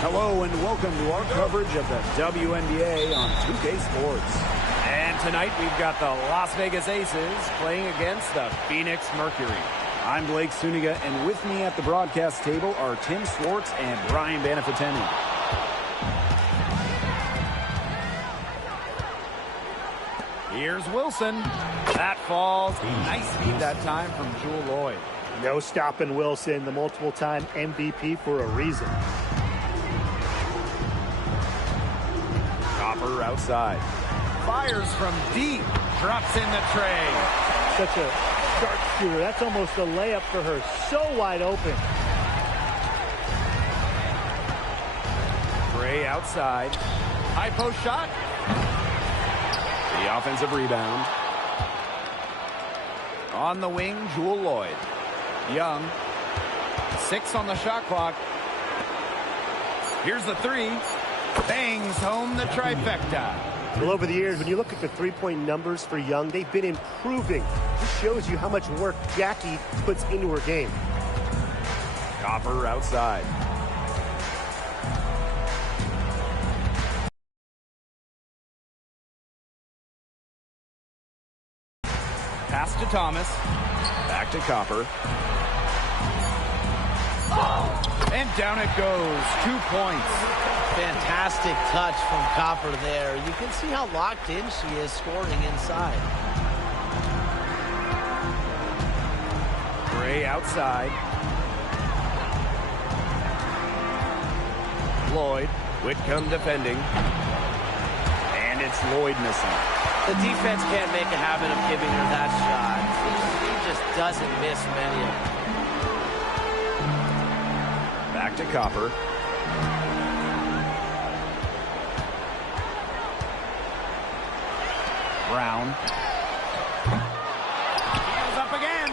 Hello and welcome to our coverage of the WNBA on 2K Sports. And tonight we've got the Las Vegas Aces playing against the Phoenix Mercury. I'm Blake Suniga, and with me at the broadcast table are Tim Swartz and Brian Banafiteni. Here's Wilson. That falls. Nice feed that time from Jewel Lloyd. No stopping Wilson, the multiple-time MVP for a reason. Copper outside. Fires from deep. Drops in the tray. Such a sharp shooter. That's almost a layup for her. So wide open. Gray outside. High post shot. The offensive rebound. On the wing, Jewel Lloyd. Young. 6 on the shot clock. Here's the three. Bangs home the trifecta. Well, over the years, when you look at the three-point numbers for Young, they've been improving. This shows you how much work Jackie puts into her game. Copper outside. Pass to Thomas. Back to Copper. And down it goes. 2 points. Fantastic touch from Copper there. You can see how locked in she is scoring inside. Gray outside. Lloyd. Whitcomb defending. And it's Lloyd missing. The defense can't make a habit of giving her that shot. She just doesn't miss many of them. Back to Copper. Brown. Heels up again.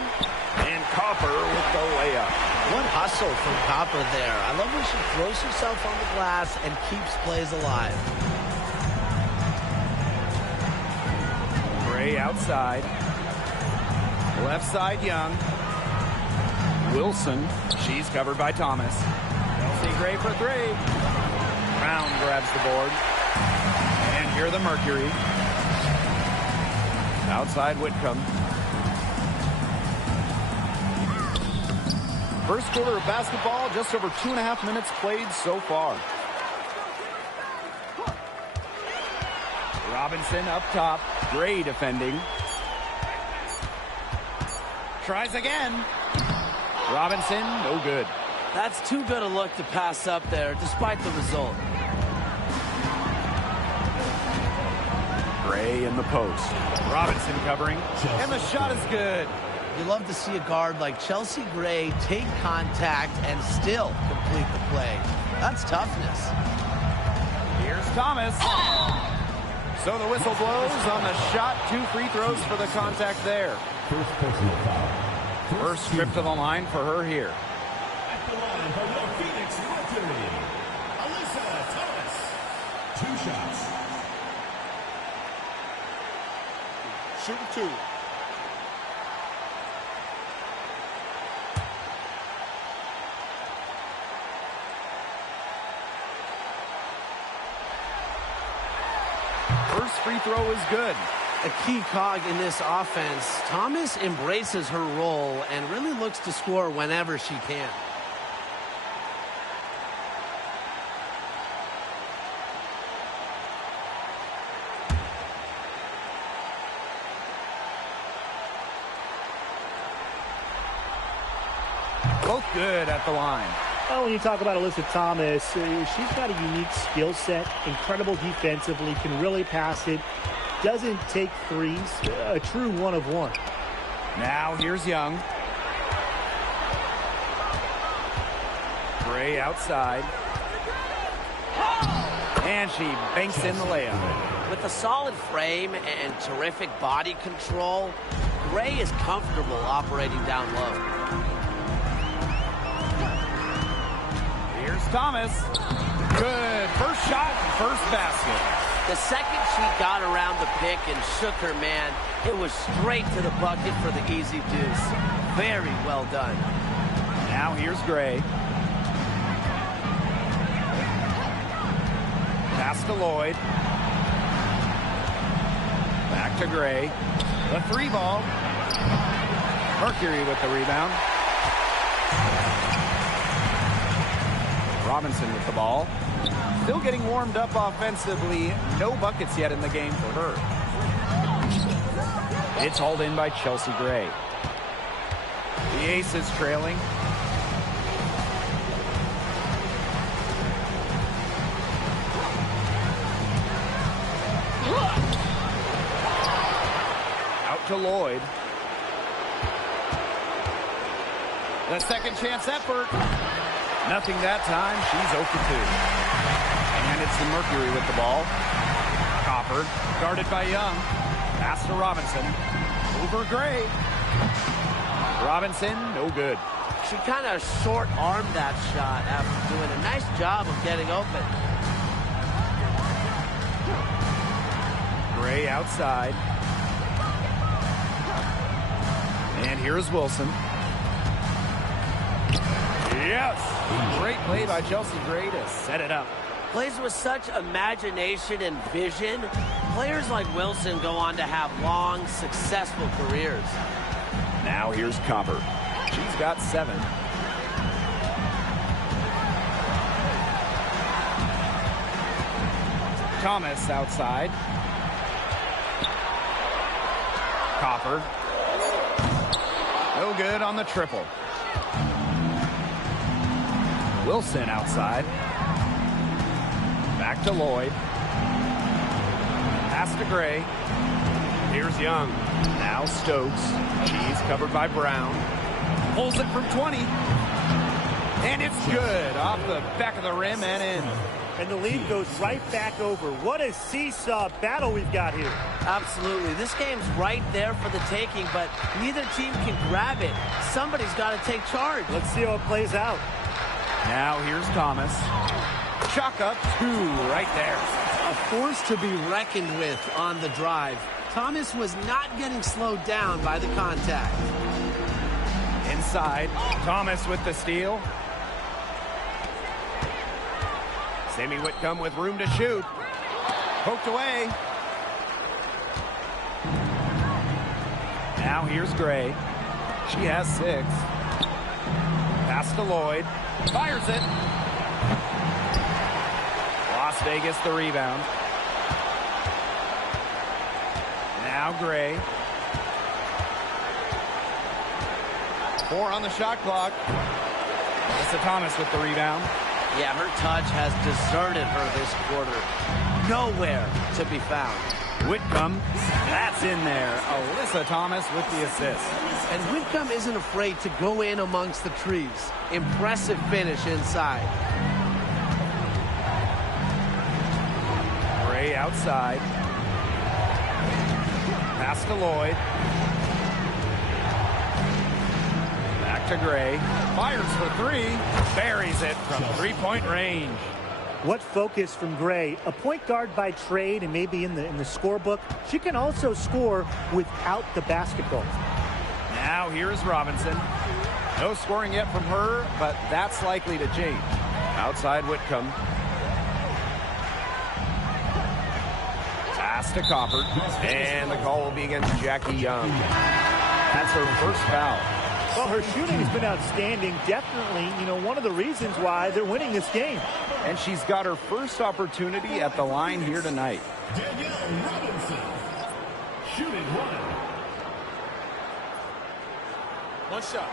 And Copper with the layup. What hustle from Copper there. I love when she throws herself on the glass and keeps plays alive. Gray outside. Left side, Young. Wilson. She's covered by Thomas. Chelsea Gray for three. Brown grabs the board. And here the Mercury. Outside Whitcomb. First quarter of basketball, just over 2.5 minutes played so far. Robinson up top. Gray defending. Tries again. Robinson, no good. That's too good a look to pass up there, despite the result. Gray in the post. Robinson covering. And the shot is good. You love to see a guard like Chelsea Gray take contact and still complete the play. That's toughness. Here's Thomas. So the whistle blows on the shot. 2 free throws for the contact there. First trip to the line for her here. At the line for the Phoenix Mercury, Alyssa Thomas. 2 shots. Shooting 2. First free throw is good. A key cog in this offense. Thomas embraces her role and really looks to score whenever she can. Both good at the line. Well, when you talk about Alyssa Thomas, she's got a unique skill set, incredible defensively, can really pass it, doesn't take threes, a true one-of-one. Now here's Young. Gray outside. And she banks in the layup. With a solid frame and terrific body control, Gray is comfortable operating down low. Here's Thomas. Good. First shot, first basket. The second she got around the pick and shook her man, it was straight to the bucket for the easy deuce. Very well done. Now here's Gray. Pass to Lloyd. Back to Gray. The 3 ball. Mercury with the rebound. Robinson with the ball. Still getting warmed up offensively. No buckets yet in the game for her. It's hauled in by Chelsea Gray. The ace is trailing. Out to Lloyd. The second chance effort. Nothing that time. She's 0 for 2. And it's the Mercury with the ball. Copper, guarded by Young. Pass to Robinson. Over Gray. Robinson, no good. She kind of short-armed that shot after doing a nice job of getting open. Gray outside. And here's Wilson. Yes! Great play by Chelsea Gray to set it up. Plays with such imagination and vision. Players like Wilson go on to have long, successful careers. Now here's Copper. She's got 7. Thomas outside. Copper. No good on the triple. Wilson outside. Back to Lloyd. Pass to Gray. Here's Young. Now Stokes. She's covered by Brown. Pulls it from 20. And it's good. Off the back of the rim and in. And the lead goes right back over. What a seesaw battle we've got here. Absolutely. This game's right there for the taking, but neither team can grab it. Somebody's got to take charge. Let's see how it plays out. Now here's Thomas. Chalk up 2 right there. A force to be reckoned with on the drive. Thomas was not getting slowed down by the contact. Inside, Thomas with the steal. Sammy Whitcomb with room to shoot. Poked away. Now here's Gray. She has 6. Pass to Lloyd. Fires it. Las Vegas the rebound. Now Gray. 4 on the shot clock. Melissa Thomas with the rebound. Yeah, her touch has deserted her this quarter. Nowhere to be found. Whitcomb, that's in there. Alyssa Thomas with the assist. And Whitcomb isn't afraid to go in amongst the trees. Impressive finish inside. Gray outside. Pass to Lloyd. Back to Gray. Fires for 3. Buries it from 3-point range. What focus from Gray. A point guard by trade and maybe in the scorebook. She can also score without the basketball. Now here's Robinson. No scoring yet from her, but that's likely to change. Outside Whitcomb. Pass to Copper. And the call will be against Jackie Young. That's her first foul. Well, her shooting has been outstanding. Definitely, one of the reasons why they're winning this game. And she's got her first opportunity at the line here tonight. Danielle Robinson, shooting 1. One shot.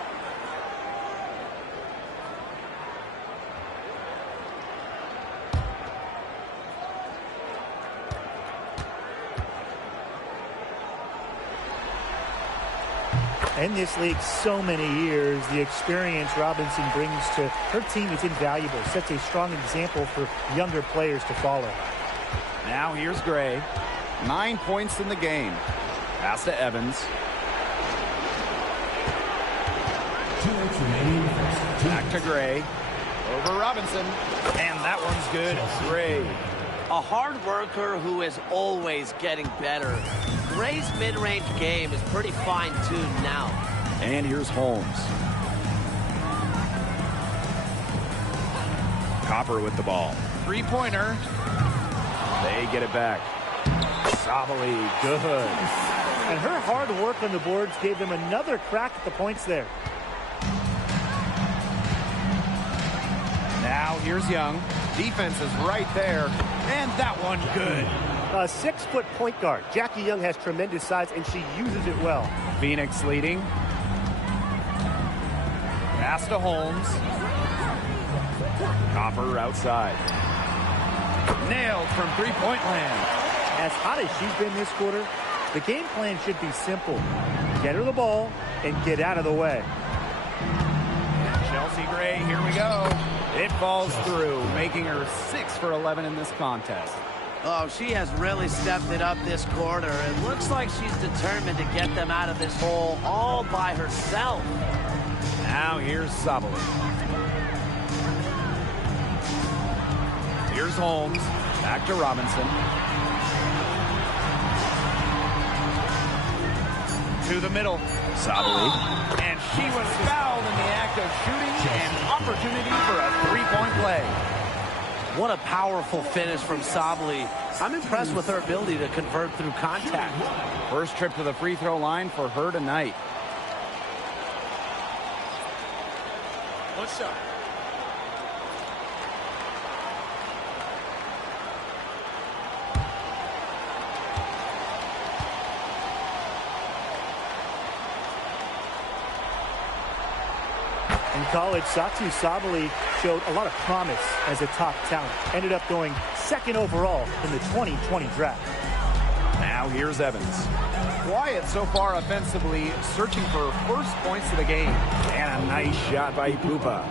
In this league so many years, the experience Robinson brings to her team is invaluable. Sets a strong example for younger players to follow. Now here's Gray. 9 points in the game. Pass to Evans. 2 minutes remaining. Back to Gray. Over Robinson. And that one's good. Gray. A hard worker who is always getting better. Gray's mid-range game is pretty fine-tuned now. And here's Holmes. Copper with the ball. Three-pointer. They get it back. Sabali, good. And her hard work on the boards gave them another crack at the points there. Now here's Young. Defense is right there. And that one good. A 6-foot point guard. Jackie Young has tremendous size, and she uses it well. Phoenix leading. Pass to Holmes. Copper outside. Nailed from three-point land. As hot as she's been this quarter, the game plan should be simple. Get her the ball and get out of the way. Chelsea Gray, here we go. It falls through, making her 6 for 11 in this contest. Oh, she has really stepped it up this quarter. It looks like she's determined to get them out of this hole all by herself. Now here's Sabali. Here's Holmes. Back to Robinson. To the middle. Sabali. And she was fouled in the act of shooting, and opportunity for a three-point play. What a powerful finish from Sabali. I'm impressed with her ability to convert through contact. First trip to the free throw line for her tonight. One shot. In college, Satou Sabali showed a lot of promise as a top talent. Ended up going 2nd overall in the 2020 draft. Now here's Evans. Quiet so far offensively, searching for first points of the game. And a nice shot by Pupa.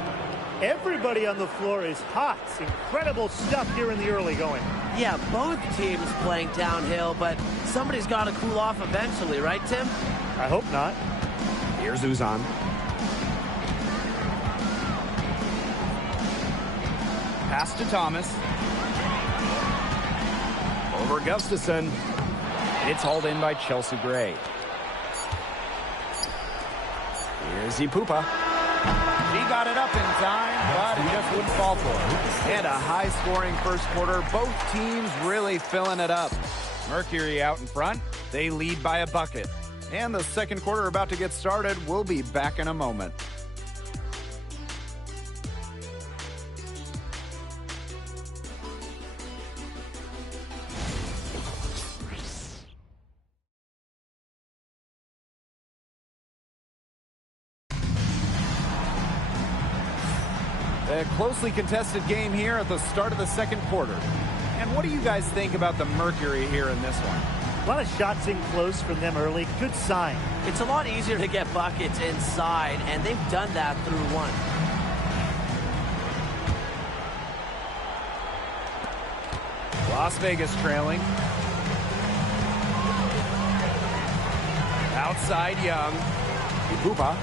Everybody on the floor is hot. Incredible stuff here in the early going. Yeah, both teams playing downhill, but somebody's got to cool off eventually, right, Tim? I hope not. Here's Uzan. Pass to Thomas. Over Gustafson. It's hauled in by Chelsea Gray. Here's Pupa. She got it up in time, but it just wouldn't fall for her. And a high-scoring first quarter. Both teams really filling it up. Mercury out in front. They lead by a bucket. And the second quarter about to get started. We'll be back in a moment. A closely contested game here at the start of the second quarter. And what do you guys think about the Mercury here in this one? A lot of shots in close from them early. Good sign. It's a lot easier to get buckets inside, and they've done that through one. Las Vegas trailing. Outside Young. Pupa.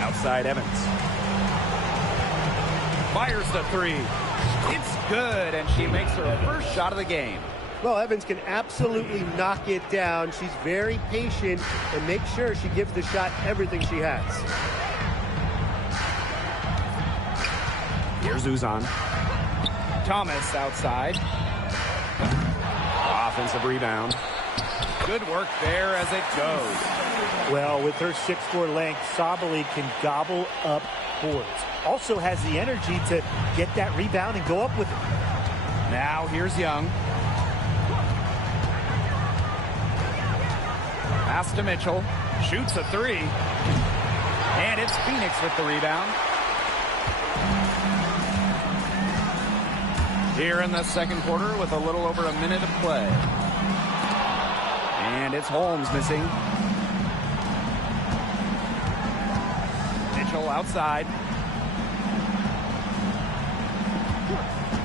Outside Evans. Fires the three. It's good, and she makes her first shot of the game. Well, Evans can absolutely knock it down. She's very patient and makes sure she gives the shot everything she has. Here's Uzan. Thomas outside. Offensive rebound. Good work there as it goes. Well, with her 6'4" length, Sabali can gobble up boards. Also has the energy to get that rebound and go up with it. Now here's Young. Pass to Mitchell. Shoots a three. And it's Phoenix with the rebound. Here in the second quarter with a little over a minute of play. And it's Holmes missing. Mitchell outside.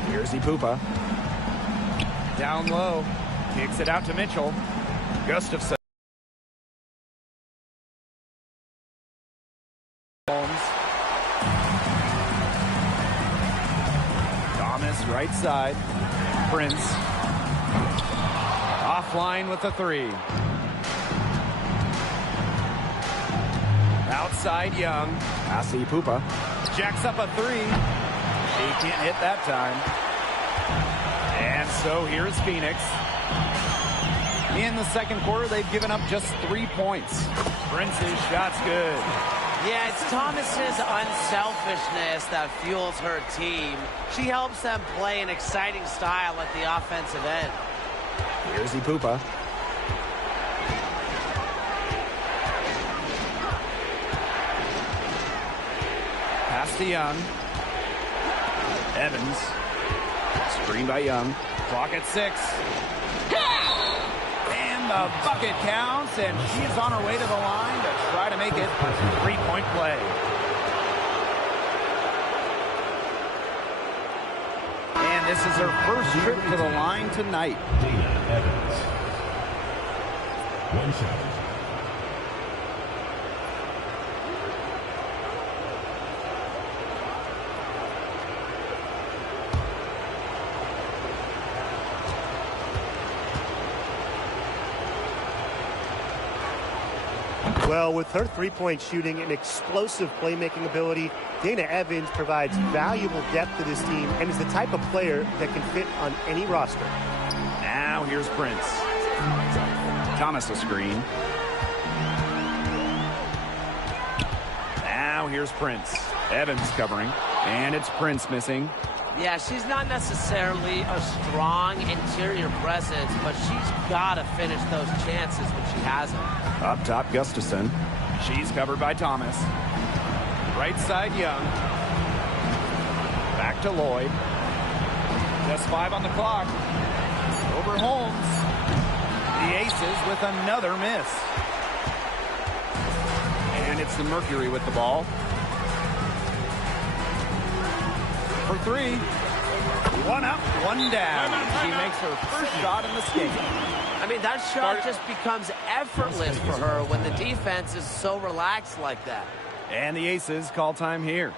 Here's Pupa. Down low. Kicks it out to Mitchell. Gustafson. Holmes. Thomas right side. Prince. Offline with the three. Outside Young. Asi Pupa. Jacks up a three. He can't hit that time. And so here's Phoenix. In the second quarter, they've given up just 3 points. Prince's shot's good. Yeah, it's Thomas's unselfishness that fuels her team. She helps them play an exciting style at the offensive end. Here's Pupa. Pass to Young. Evans. Screen by Young. Clock at 6. And the bucket counts, and she's on her way to the line to try to make it a 3-point play. And this is her first trip to the line tonight. Dana Evans. One shot. Well, with her three-point shooting and explosive playmaking ability, Dana Evans provides valuable depth to this team and is the type of player that can fit on any roster. Now here's Prince. Thomas a screen. Now here's Prince. Evans covering. And it's Prince missing. Yeah, she's not necessarily a strong interior presence, but she's got to finish those chances when she has them. Up top, Gustafson. She's covered by Thomas. Right side, Young. Back to Lloyd. Just 5 on the clock. Over Holmes. The Aces with another miss. And it's the Mercury with the ball. For 3. 1 up, 1 down. She makes her first shot in this game. I mean, that shot just becomes effortless for her when the defense is so relaxed like that. And the Aces call time here.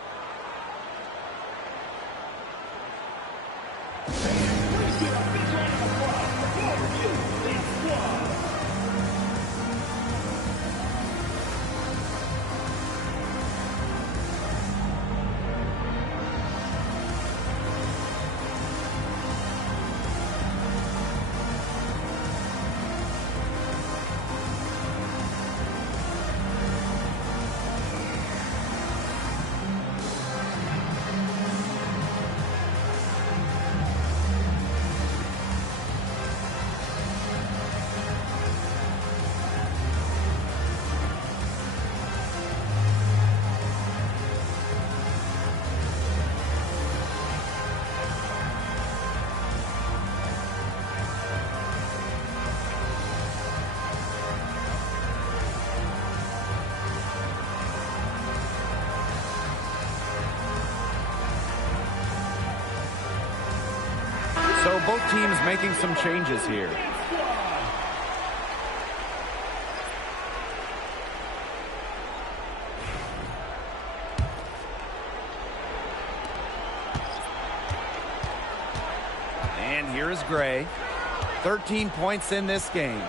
So both teams making some changes here. And here is Gray. 13 points in this game.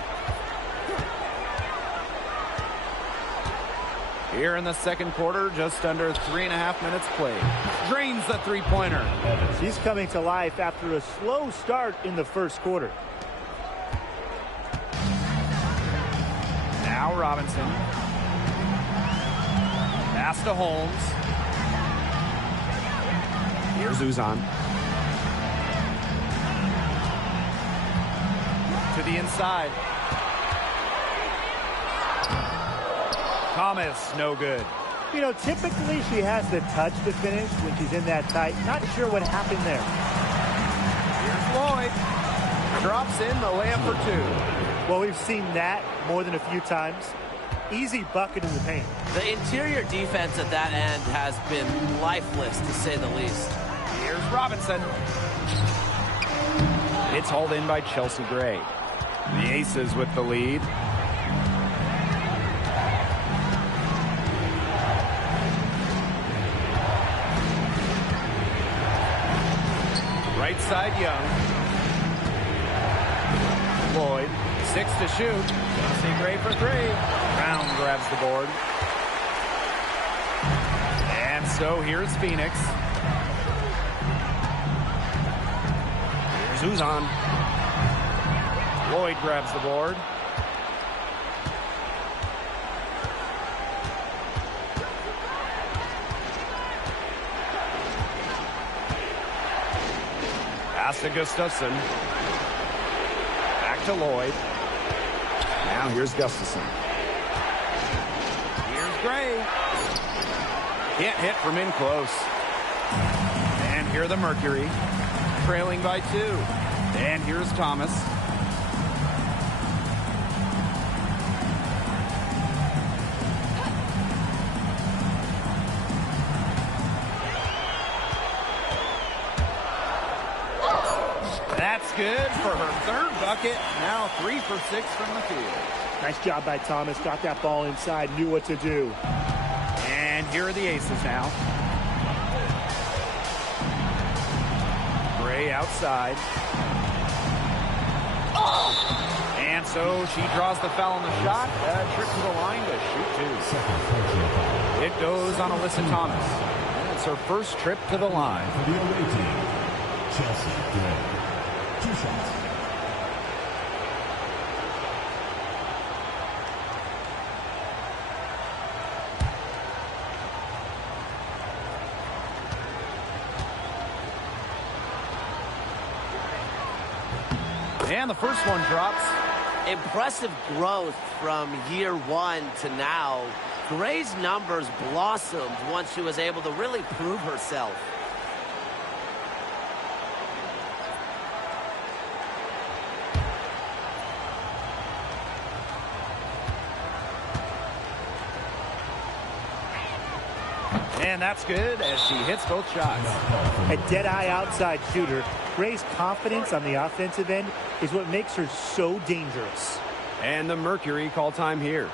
Here in the second quarter, just under 3.5 minutes played. Drains the three-pointer. She's coming to life after a slow start in the first quarter. Now Robinson. Pass to Holmes. Here's Uzan. To the inside. Thomas, no good. You know, typically she has the touch to finish when she's in that tight. Not sure what happened there. Here's Lloyd. Drops in the layup for 2. Well, we've seen that more than a few times. Easy bucket in the paint. The interior defense at that end has been lifeless, to say the least. Here's Robinson. It's hauled in by Chelsea Gray. The Aces with the lead. Right side, Young. Lloyd, 6 to shoot. Chelsea Gray for 3. Brown grabs the board. So here's Phoenix. Here's Uzan. Lloyd grabs the board. Pass to Gustafson. Back to Lloyd. Now here's Gustafson. Here's Gray. Can't hit from in close. And here the Mercury, trailing by 2. And here's Thomas. That's good for her 3rd bucket. Now 3 for 6 from the field. Nice job by Thomas. Got that ball inside, knew what to do. And here are the aces now. Gray outside. And so she draws the foul on the shot. Trip to the line to shoot 2. It goes on Alyssa Thomas. And it's her first trip to the line. For the away team, Chelsea Gray. 2 shots. And the first one drops. Impressive growth from year 1 to now. Gray's numbers blossomed once she was able to really prove herself. And that's good as she hits both shots. A dead-eye outside shooter. Gray's confidence on the offensive end is what makes her so dangerous. And the Mercury call time here.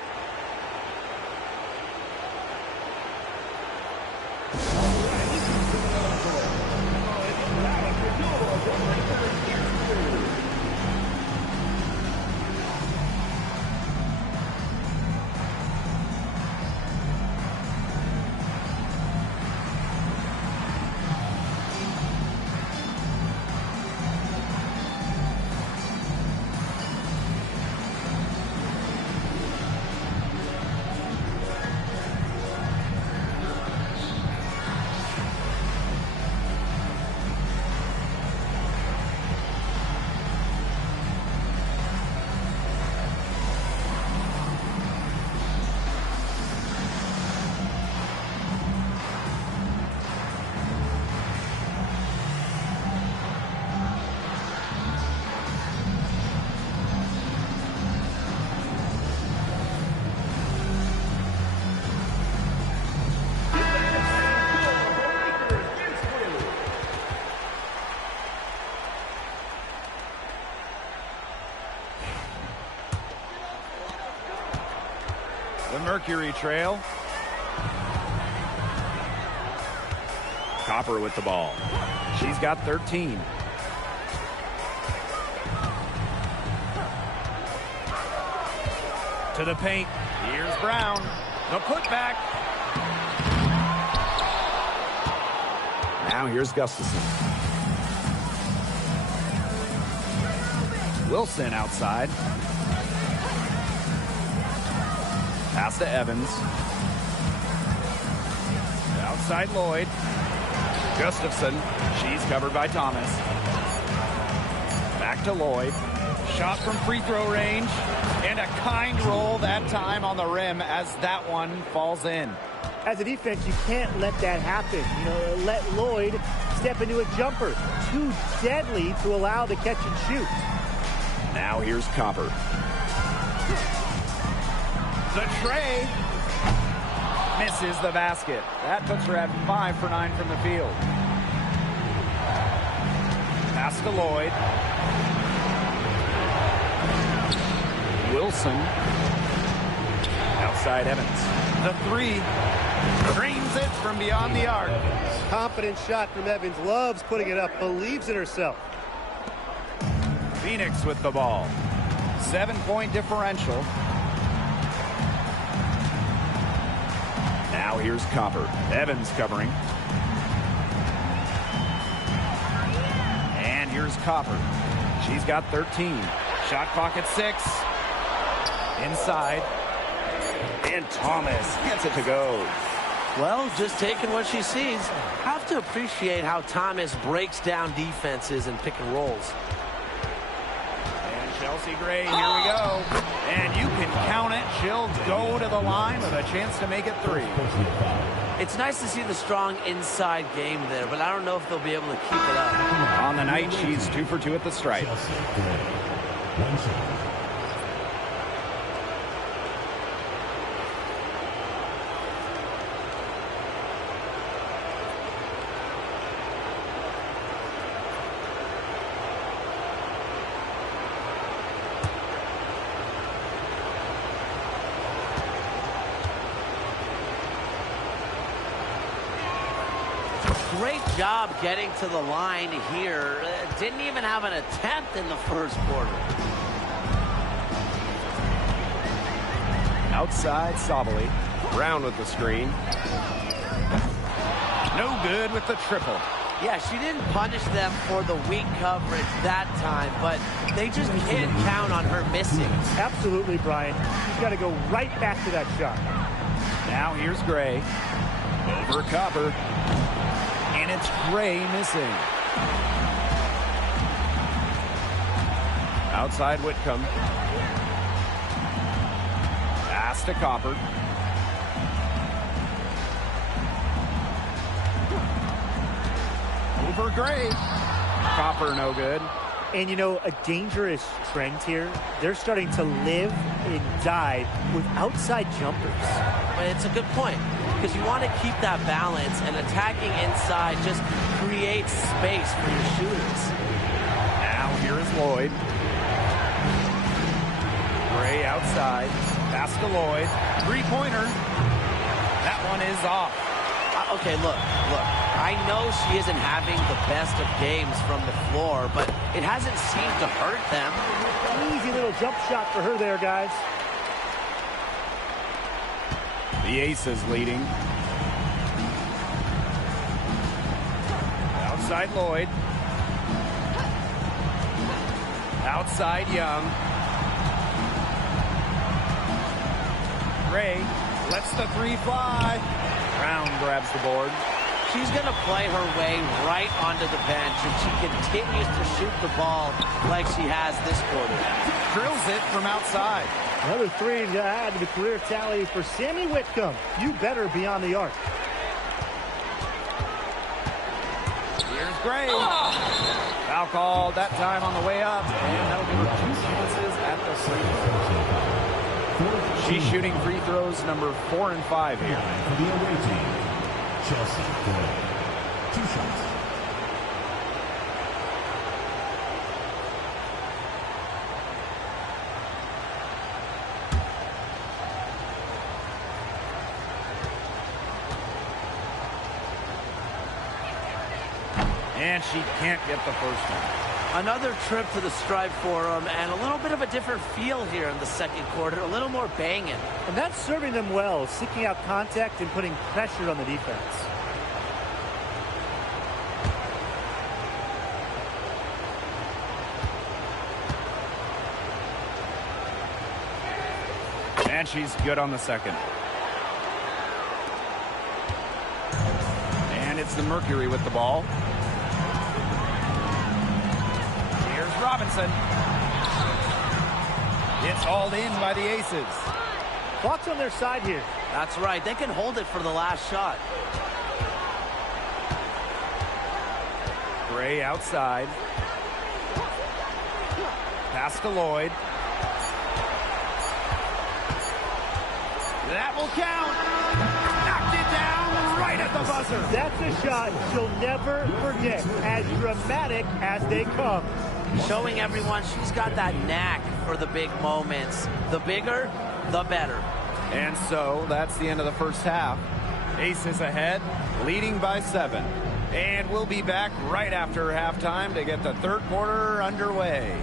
The Mercury trail. Copper with the ball. She's got 13. To the paint. Here's Brown. The putback. Now here's Gustafson. Wilson outside. Pass to Evans. Outside Lloyd. Gustafson. She's covered by Thomas. Back to Lloyd. Shot from free throw range. And a kind roll that time on the rim as that one falls in. As a defense, you can't let that happen. You know, let Lloyd step into a jumper. Too deadly to allow the catch and shoot. Now here's Copper. The tray misses the basket. That puts her at 5 for 9 from the field. Pass to Lloyd. Wilson. Outside Evans. The three drains it from beyond the arc. Confident shot from Evans. Loves putting it up. Believes in herself. Phoenix with the ball. 7-point differential. Now Now here's Copper. Evans covering. And here's Copper. She's got 13. Shot clock at 6. Inside. And Thomas gets it to go. Well, just taking what she sees. Have to appreciate how Thomas breaks down defenses and pick and rolls. And Chelsea Gray, here we go. And you can count it. She'll go to the line with a chance to make it 3. It's nice to see the strong inside game there, but I don't know if they'll be able to keep it up. On the night, she's 2 for 2 at the stripe. One shot. Great job getting to the line here. Didn't even have an attempt in the first quarter. Outside, Sabali. Brown with the screen. No good with the triple. Yeah, she didn't punish them for the weak coverage that time, but they just can't count on her missing. Absolutely, Brian. She's got to go right back to that shot. Now here's Gray. Over Copper. And it's Gray missing. Outside Whitcomb. Pass to Copper. Over Gray. Copper no good. And, you know, a dangerous trend here. They're starting to live and die with outside jumpers. But it's a good point, because you want to keep that balance, and attacking inside just creates space for your shooters. Now here is Lloyd. Gray outside. Pass to Lloyd. Three-pointer. That one is off. Okay, look. I know she isn't having the best of games from the floor, but it hasn't seemed to hurt them. Easy little jump shot for her there, guys. The Aces leading. Outside Lloyd. Outside Young. Gray lets the 3 fly. Brown grabs the board. She's going to play her way right onto the bench, and she continues to shoot the ball like she has this quarter. Drills it from outside. Another 3 to add to the career tally for Sammy Whitcomb. You better be on the arc. Here's Gray. Foul called that time on the way up, and that'll give her 2 chances at the free throw. She's shooting free throws number 4 and 5 here. For the away team, Chelsea Gray. 2 shots. And she can't get the first one. Another trip to the stripe for them, and a little bit of a different feel here in the second quarter, a little more banging. And that's serving them well, seeking out contact and putting pressure on the defense. And she's good on the second. And it's the Mercury with the ball. Here's Robinson. It's hauled in by the Aces. Clock's on their side here. That's right. They can hold it for the last shot. Gray outside. Pass to Lloyd. That will count. Knocked it down right at the buzzer. That's a shot she'll never forget, as dramatic as they come. Showing everyone she's got that knack for the big moments. The bigger, the better. And so that's the end of the first half. Aces ahead, leading by 7. And we'll be back right after halftime to get the third quarter underway.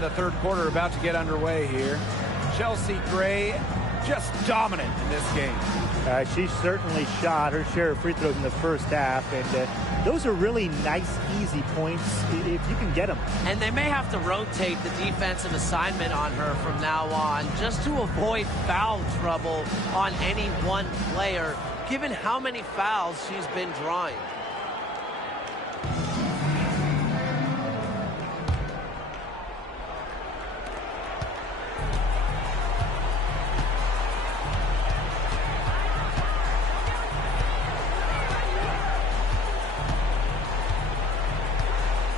And the third quarter about to get underway here. Chelsea Gray just dominant in this game. She certainly shot her share of free throws in the first half, and those are really nice, easy points if you can get them. And they may have to rotate the defensive assignment on her from now on just to avoid foul trouble on any one player, given how many fouls she's been drawing.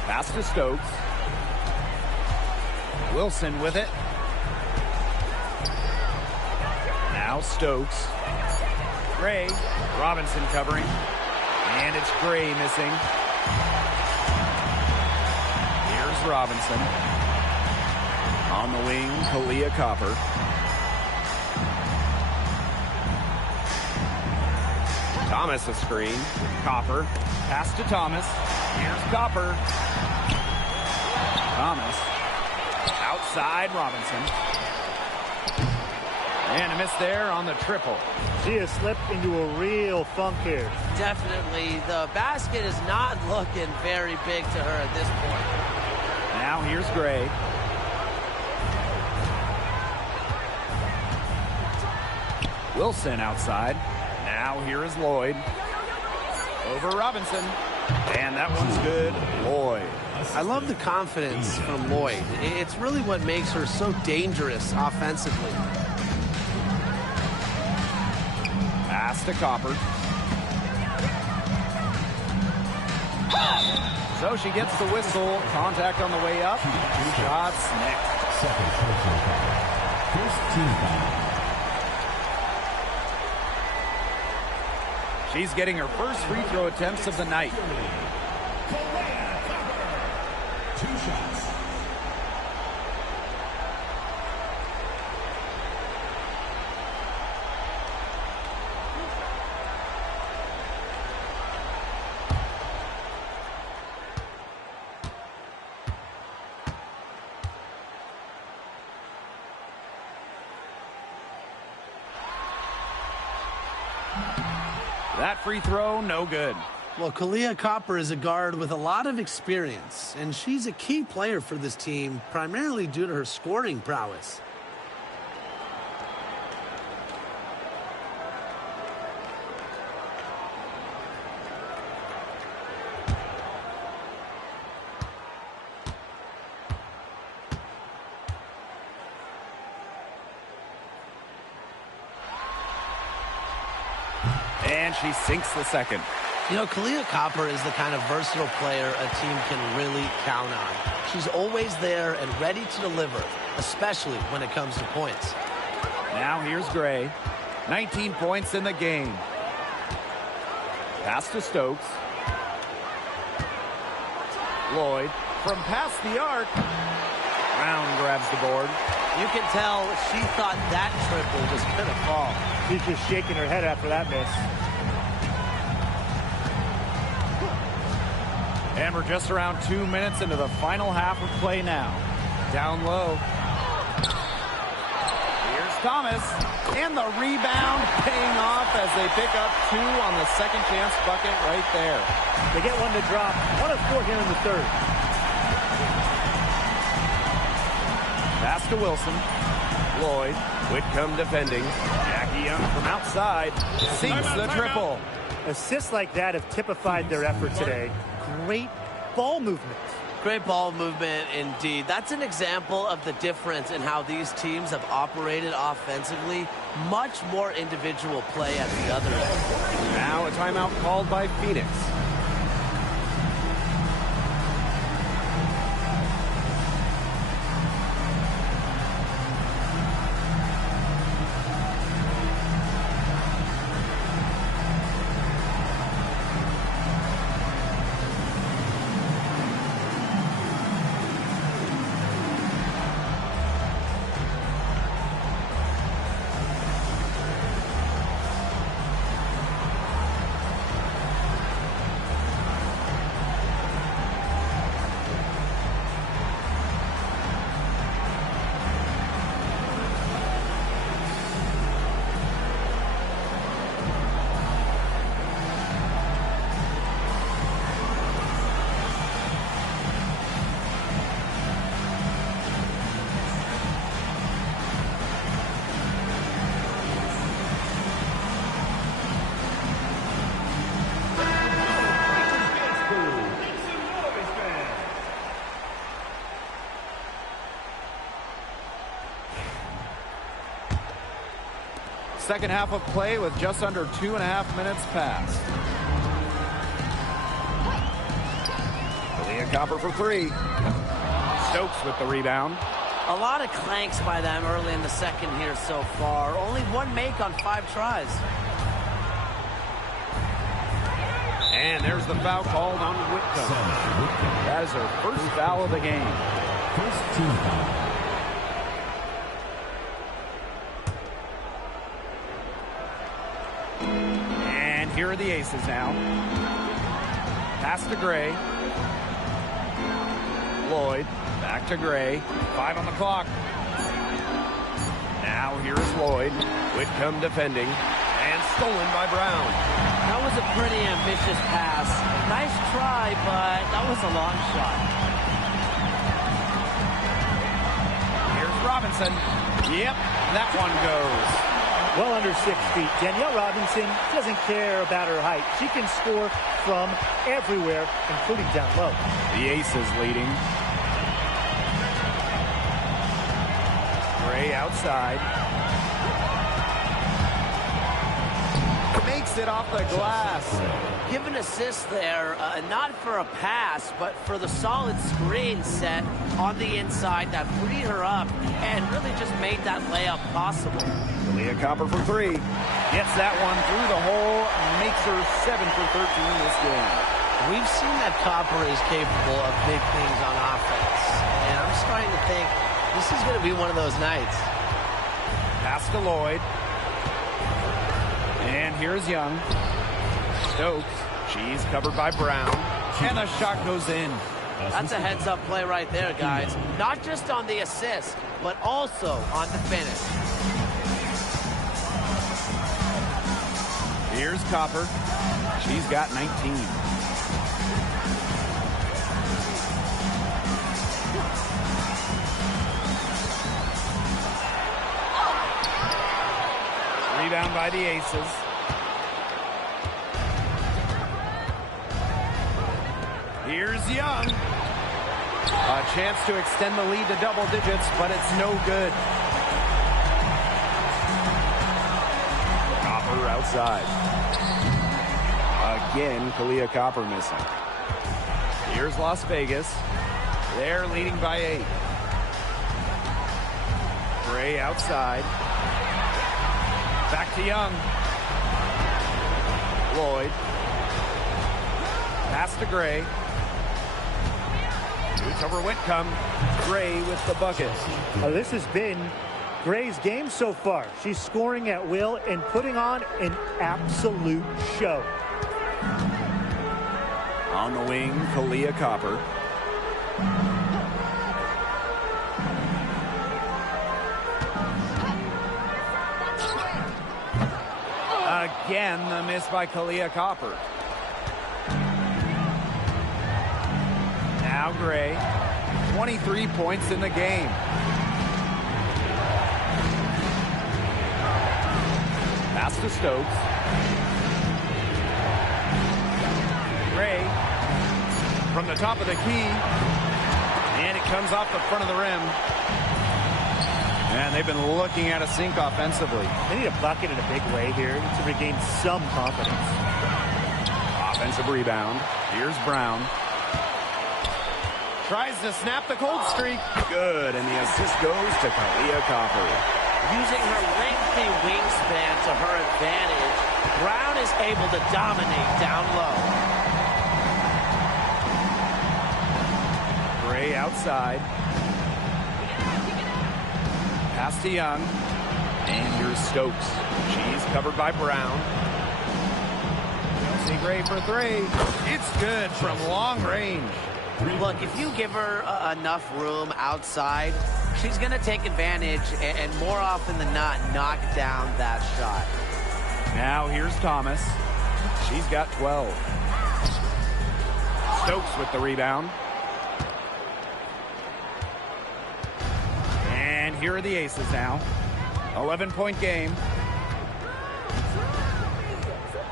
Pass to Stokes. Wilson with it. Now Stokes. Gray. Robinson covering. And it's Gray missing. Here's Robinson. On the wing, Kalia Copper. Thomas a screen. Copper. Pass to Thomas. Here's Copper. Thomas. Outside Robinson. And a miss there on the triple. She has slipped into a real funk here. Definitely. The basket is not looking very big to her at this point. Now here's Gray. Wilson outside. Now here is Lloyd. Over Robinson. And that one's good. Lloyd. I love the confidence from Lloyd. It's really what makes her so dangerous offensively. Pass to Copper. So she gets the whistle. Contact on the way up. Shots next. Second personal foul. First team foul. She's getting her first free throw attempts of the night. Two shots. That free throw, no good. Well, Kalia Copper is a guard with a lot of experience, and she's a key player for this team, primarily due to her scoring prowess. And she sinks the second. You know, Kalia Copper is the kind of versatile player a team can really count on. She's always there and ready to deliver, especially when it comes to points. Now here's Gray. 19 points in the game. Pass to Stokes. Lloyd from past the arc. Brown grabs the board. You can tell she thought that triple was going to fall. She's just shaking her head after that miss. And we're just around 2 minutes into the final half of play now. Down low. Here's Thomas. And the rebound paying off as they pick up two on the second chance bucket right there. They get one to drop. 1 of 4 here in the third. Pass to Wilson. Lloyd. Whitcomb defending. Jackie Young from outside. Sinks the triple. Assists like that have typified their effort today. Great ball movement. Great ball movement indeed. That's an example of the difference in how these teams have operated offensively. Much more individual play at the other end. Now a timeout called by Phoenix. second half of play with just under 2.5 minutes passed. Kalia Copper for three. Stokes with the rebound. A lot of clanks by them early in the second here so far. Only one make on 5 tries. And there's the foul called on Whitcomb. That is her first foul of the game. First team foul. And here are the Aces now. Pass to Gray. Lloyd back to Gray. 5 on the clock. Now here's Lloyd. Whitcomb defending. And stolen by Brown. That was a pretty ambitious pass. Nice try, but that was a long shot. Here's Robinson. Yep, that one goes. Well under 6 feet. Danielle Robinson doesn't care about her height. She can score from everywhere, including down low. The Aces leading. Gray outside. Makes it off the glass. Give an assist there, not for a pass, but for the solid screen set on the inside that freed her up and really just made that layup possible. Kalia Copper for three. Gets that one through the hole. Makes her 7 for 13 this game. We've seen that Copper is capable of big things on offense. And I'm starting to think this is going to be one of those nights. Pass to Lloyd. And here's Young. Stokes. She's covered by Brown. And the shot goes in. That's a heads-up play right there, guys. Not just on the assist, but also on the finish. Here's Copper. She's got 19. Rebound by the Aces. Here's Young. A chance to extend the lead to double digits, but it's no good. Copper outside. Again, Kalia Copper missing. Here's Las Vegas. They're leading by 8. Gray outside. Back to Young. Lloyd. Pass to Gray. Shoots over Whitcomb. Gray with the bucket. This has been Gray's game so far. She's scoring at will and putting on an absolute show. On the wing, Kalia Copper. Again, the miss by Kalia Copper. Now Gray, 23 points in the game. Pass to Stokes. Gray from the top of the key, and it comes off the front of the rim. And they've been looking at a sink offensively. They need a bucket in a big way here to regain some confidence. Offensive rebound. Here's Brown. Tries to snap the cold streak. Good, and the assist goes to Kalia Copper. Using her lengthy wingspan to her advantage, Brown is able to dominate down low. Gray outside. Pass to Young. And here's Stokes. She's covered by Brown. Chelsea Gray for three. It's good from long range. Look, if you give her enough room outside, she's going to take advantage and more often than not knock down that shot. Now here's Thomas. She's got 12. Stokes with the rebound. And here are the Aces now. 11-point game.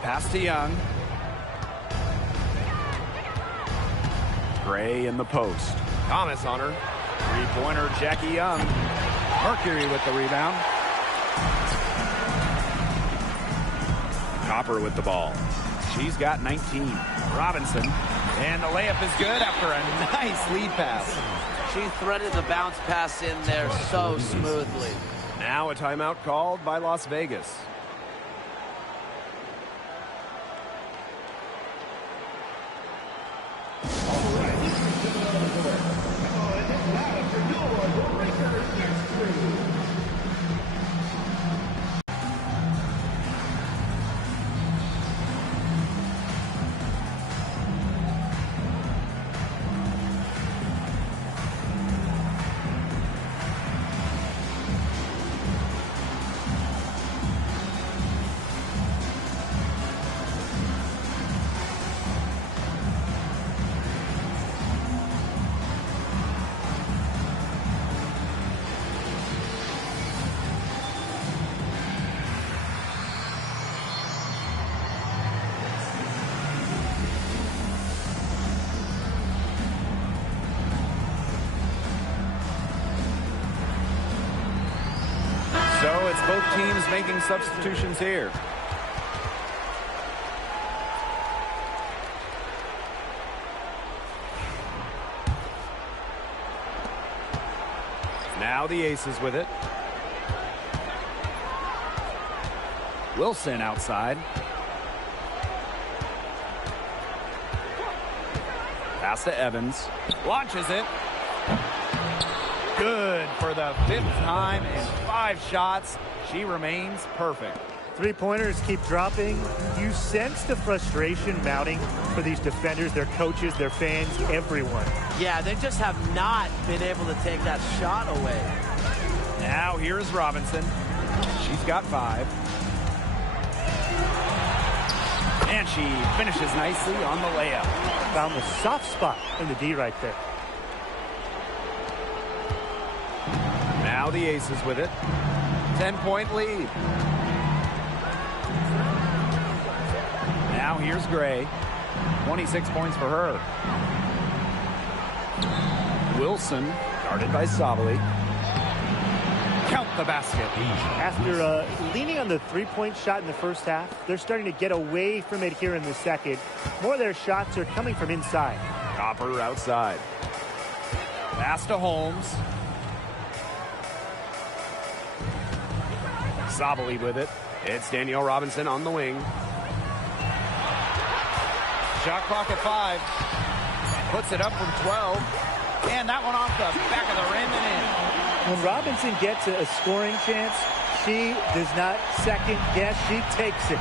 Pass to Young. Gray in the post. Thomas on her. Three-pointer, Jackie Young. Mercury with the rebound. Copper with the ball. She's got 19. Robinson. And the layup is good after a nice lead pass. She threaded the bounce pass in there so smoothly. Now a timeout called by Las Vegas. So it's both teams making substitutions here. Now the Aces with it. Wilson outside. Pass to Evans. Launches it. Good for the 5th time in 5 shots. She remains perfect. Three-pointers keep dropping. You sense the frustration mounting for these defenders, their coaches, their fans, everyone. Yeah, they just have not been able to take that shot away. Now here's Robinson. She's got 5. And she finishes nicely on the layup. Found the soft spot in the D right there. Now the Aces with it. 10-point lead. Now here's Gray. 26 points for her. Wilson, guarded by Sabali. Count the basket. After leaning on the three-point shot in the first half, they're starting to get away from it here in the second. More of their shots are coming from inside. Copper outside. Pass to Holmes. Sabali with it. It's Danielle Robinson on the wing. Shot clock at 5. Puts it up from 12. And that one off the back of the rim and in. When Robinson gets a scoring chance, she does not second guess. She takes it.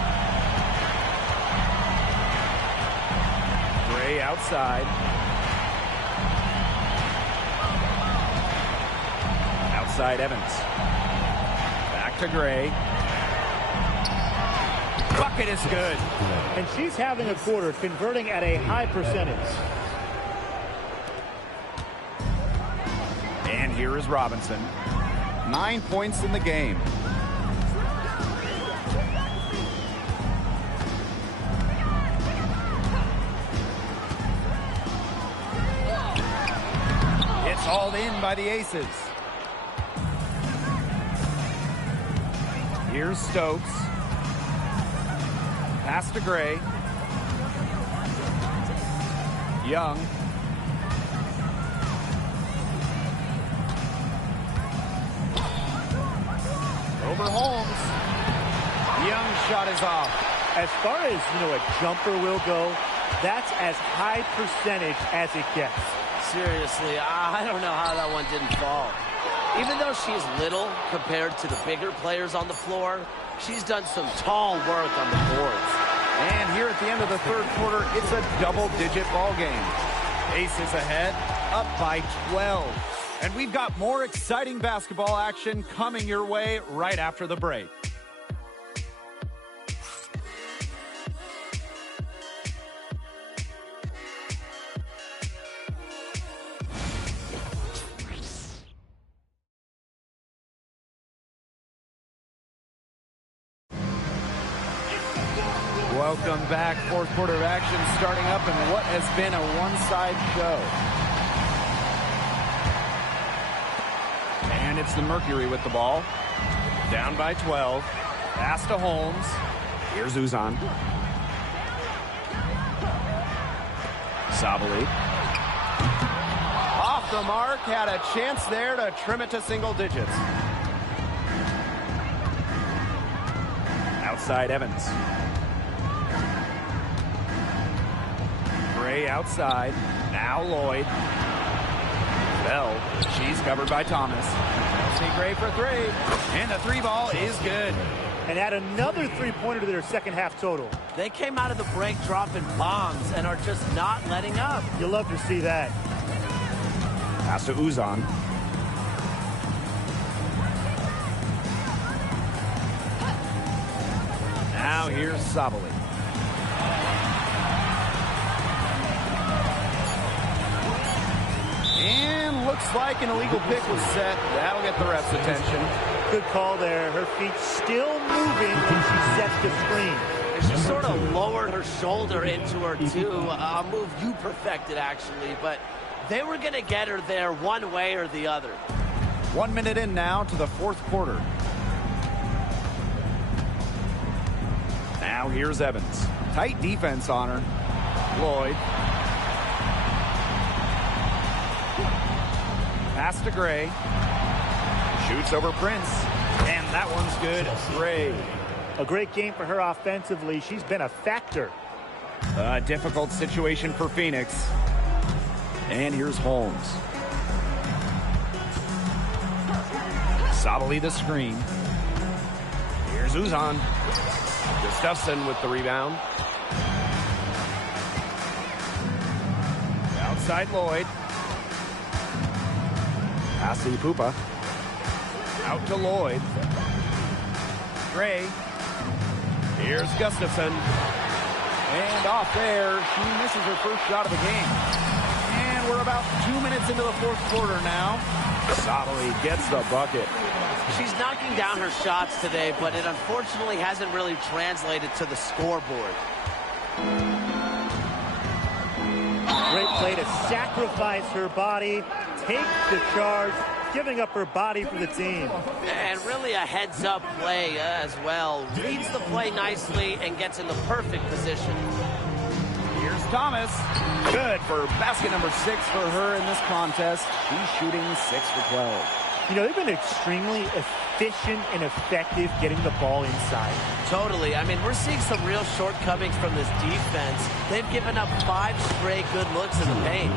Gray outside. Outside Evans. Back to Gray. Bucket is good. And she's having a quarter, converting at a high percentage. And here is Robinson. 9 points in the game. It's hauled in by the Aces. Here's Stokes. Pass to Gray. Young. Over Holmes. Young shot is off. As far as, a jumper will go, that's as high percentage as it gets. Seriously, I don't know how that one didn't fall. Even though she's little compared to the bigger players on the floor, she's done some tall work on the boards. And here at the end of the third quarter, it's a double-digit ball game. Aces ahead, up by 12. And we've got more exciting basketball action coming your way right after the break. Welcome back. Fourth quarter of action starting up in what has been a one-side show. And it's the Mercury with the ball. Down by 12. Pass to Holmes. Here's Uzan. Sabali. Off the mark, had a chance there to trim it to single digits. Outside Evans. Gray outside. Now Lloyd. Bell. She's covered by Thomas. See Gray for three. And the three ball is good. And add another three-pointer to their second half total. They came out of the break dropping bombs and are just not letting up. You'll love to see that. Pass to Uzan. Now here's Sabali. And looks like an illegal pick was set. That'll get the ref's attention. Good call there. Her feet still moving when she sets the screen. And she sort of lowered her shoulder into her, too. A move you perfected, actually. But they were going to get her there one way or the other. 1 minute in now to the fourth quarter. Now here's Evans. Tight defense on her. Lloyd. Pass to Gray. Shoots over Prince. And that one's good. Gray. A great game for her offensively. She's been a factor. A difficult situation for Phoenix. And here's Holmes. Sabali the screen. Here's Uzan. Gustafson with the rebound. Outside Lloyd. Pass to Pupa. Out to Lloyd. Gray. Here's Gustafson. And off there, she misses her first shot of the game. And we're about 2 minutes into the fourth quarter now. Sabali gets the bucket. She's knocking down her shots today, but it unfortunately hasn't really translated to the scoreboard. Great play to sacrifice her body, take the charge, giving up her body for the team. And really a heads-up play as well. Reads the play nicely and gets in the perfect position. Here's Thomas. Good for basket number 6 for her in this contest. She's shooting 6 for 12. You know, they've been extremely efficient and effective getting the ball inside. Totally. I mean, we're seeing some real shortcomings from this defense. They've given up 5 straight good looks in the paint.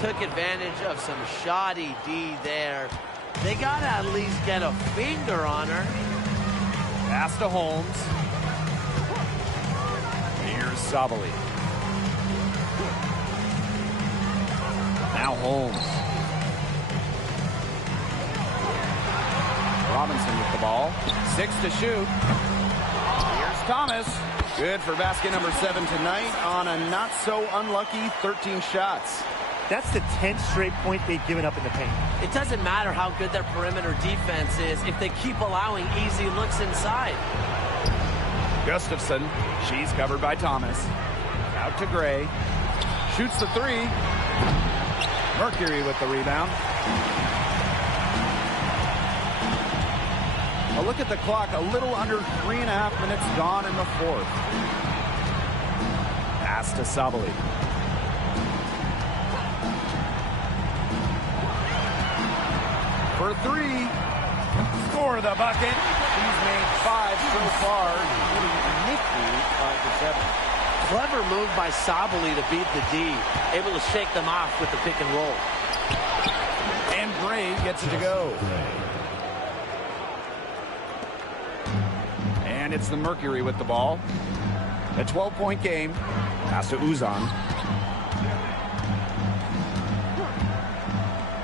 Took advantage of some shoddy D there. They got to at least get a finger on her. Pass to Holmes. Here's Sabali. Now Holmes. Robinson with the ball. 6 to shoot. Here's Thomas. Good for basket number 7 tonight on a not so unlucky 13 shots. That's the 10th straight point they've given up in the paint. It doesn't matter how good their perimeter defense is if they keep allowing easy looks inside. Gustafson. She's covered by Thomas. Out to Gray. Shoots the 3. Mercury with the rebound. A look at the clock. A little under 3.5 minutes gone in the fourth. Pass to Sabali. For 3. Score the bucket. He's made 5 so far, including Nicky 5 for 7. Clever move by Sabali to beat the D. Able to shake them off with the pick and roll. And Gray gets it to go. And it's the Mercury with the ball. A 12-point game. Pass to Uzan.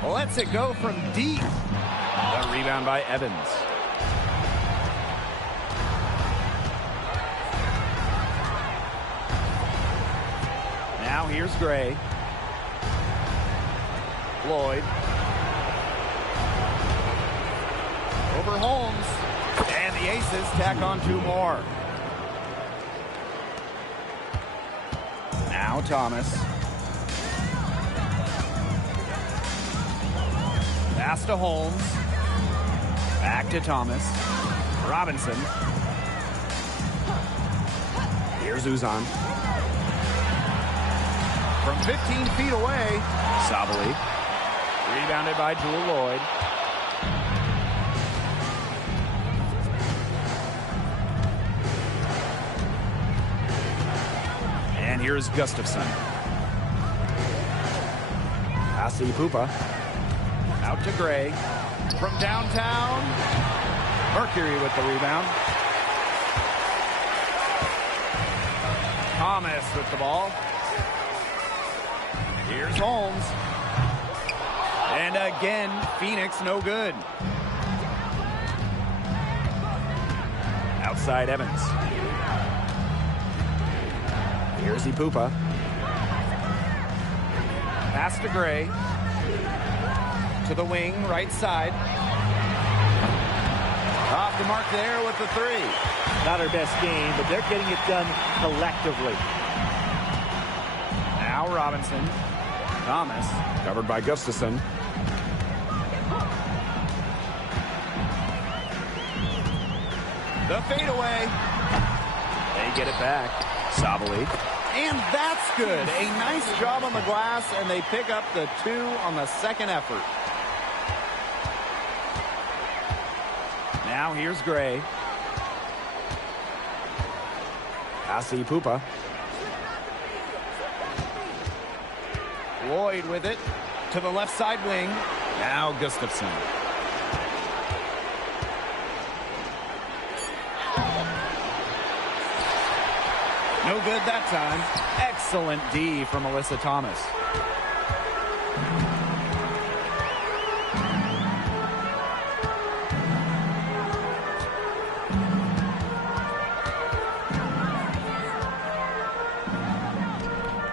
Lets it go from deep. The rebound by Evans. Now here's Gray. Lloyd. Over Holmes. And the Aces tack on 2 more. Now Thomas. Pass to Holmes. Back to Thomas. Robinson. Here's Uzan. From 15 feet away. Sabali. Rebounded by Jewel Lloyd. And here's Gustafson. Pass to Ipupa. Out to Gray. From downtown. Mercury with the rebound. Thomas with the ball. Here's Holmes. And again, Phoenix no good. Outside Evans. Here's Ipupa. Pass to Gray. To the wing, right side. Off the mark there with the three. Not her best game, but they're getting it done collectively. Now Robinson. Thomas. Covered by Gustafson. The fadeaway. They get it back. Sabali. And that's good. A nice job on the glass, and they pick up the 2 on the second effort. Now here's Gray. Pass to Ipupa. Lloyd with it to the left side wing. Now Gustafson. No good that time. Excellent D from Alyssa Thomas.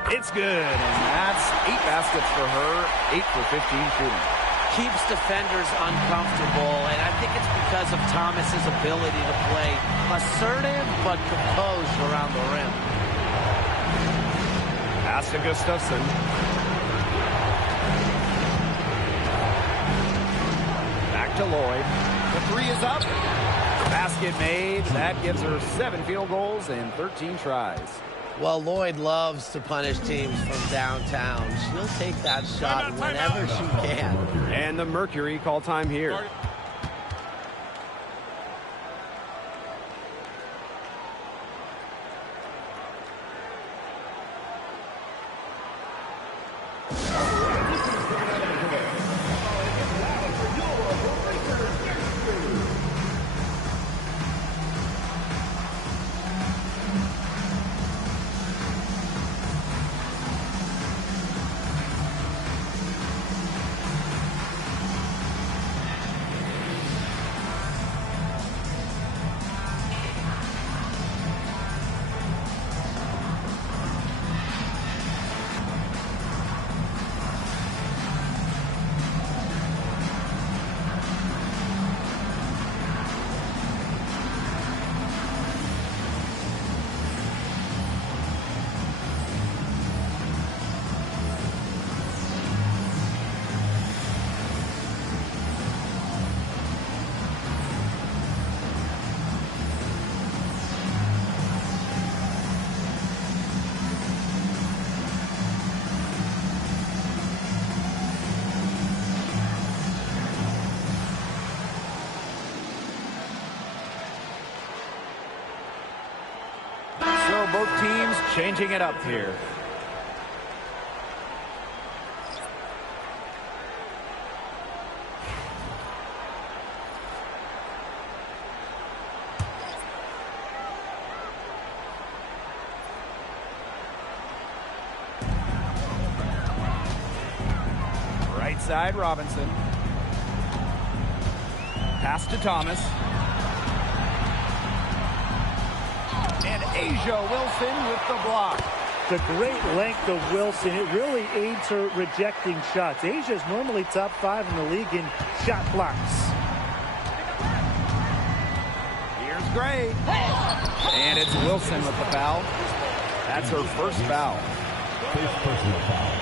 It's good, and that's 8 baskets for her, 8 for 15 shooting. Keeps defenders uncomfortable, and I think it's because of Thomas's ability to play assertive but composed around the rim. Pass to Gustafson. Back to Lloyd. The 3 is up. Basket made. That gives her 7 field goals and 13 tries. Well, Lloyd loves to punish teams from downtown. She'll take that shot whenever she can. And the Mercury call time here. So both teams changing it up here. Right side, Robinson. Pass to Thomas. And Asia Wilson with the block. The great length of Wilson, it really aids her rejecting shots. Asia is normally top 5 in the league in shot blocks. Here's Gray. And it's Wilson with the foul. That's her first foul. First personal foul.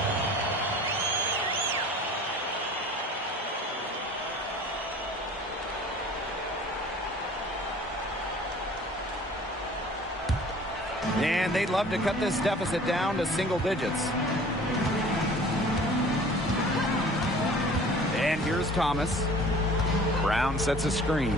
And they'd love to cut this deficit down to single digits. And here's Thomas. Brown sets a screen.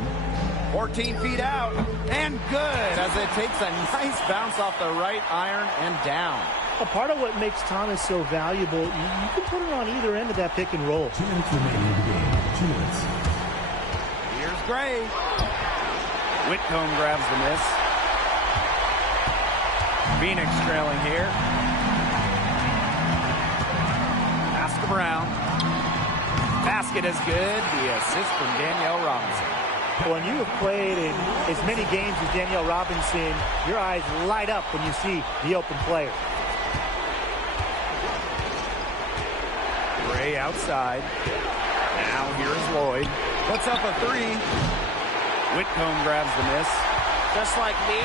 14 feet out, and good as it takes a nice bounce off the right iron and down. A part of what makes Thomas so valuable, you can put it on either end of that pick and roll. 2 minutes remaining in the game. 2 minutes. Here's Gray. Whitcomb grabs the miss. Phoenix trailing here. Pass to Brown. Basket is good. The assist from Danielle Robinson. When you have played in as many games as Danielle Robinson, your eyes light up when you see the open player. Gray outside. Now here's Lloyd. Puts up a three. Whitcomb grabs the miss. Just like me,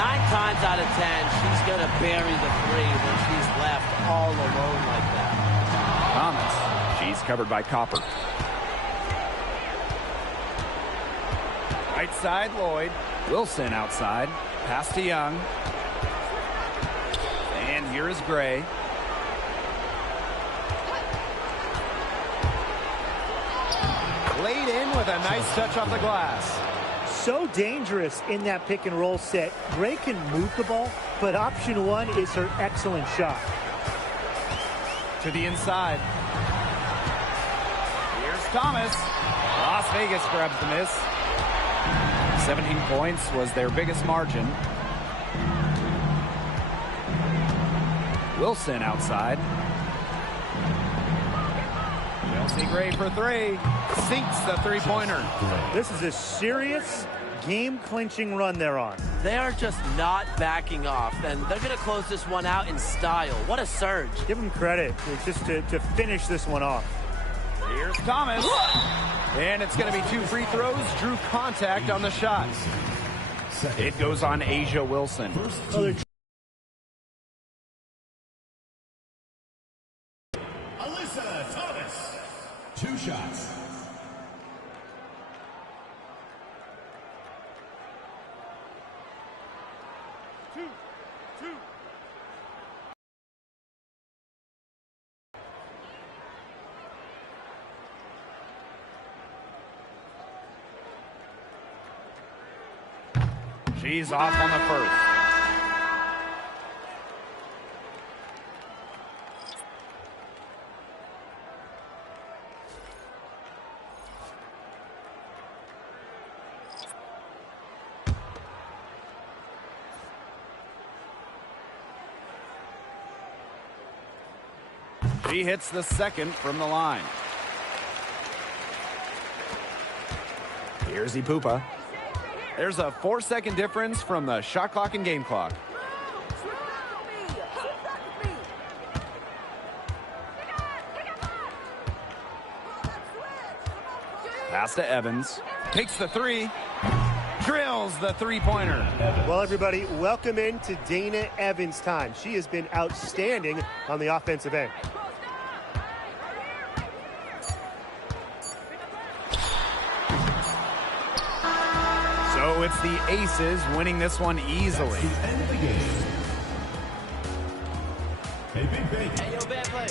9 times out of 10, she's going to bury the three when she's left all alone like that. Thomas. She's covered by Copper. Right side, Lloyd. Wilson outside. Pass to Young. And here is Gray. Laid in with a nice touch off the glass. So dangerous in that pick and roll set. Gray can move the ball, but option one is her excellent shot. To the inside. Here's Thomas. Las Vegas grabs the miss. 17 points was their biggest margin. Wilson outside. Chelsea Gray for three. Sinks the three-pointer. This is a serious game-clinching run they're on. They are just not backing off, and they're going to close this one out in style. What a surge. Give them credit just to finish this one off. Here's Thomas. And it's going to be 2 free throws. Drew contact on the shot. It goes on Asia Wilson. Alyssa Thomas. 2 shots. She's off on the first. She hits the second from the line. Here's Ipupa. There's a 4-second difference from the shot clock and game clock. Pass to Evans. Takes the three. Drills the three-pointer. Well, everybody, welcome in to Dana Evans' time. She has been outstanding on the offensive end. So it's the Aces winning this one easily. That's the end of the game. Hey, big. Hey, yo, bad play.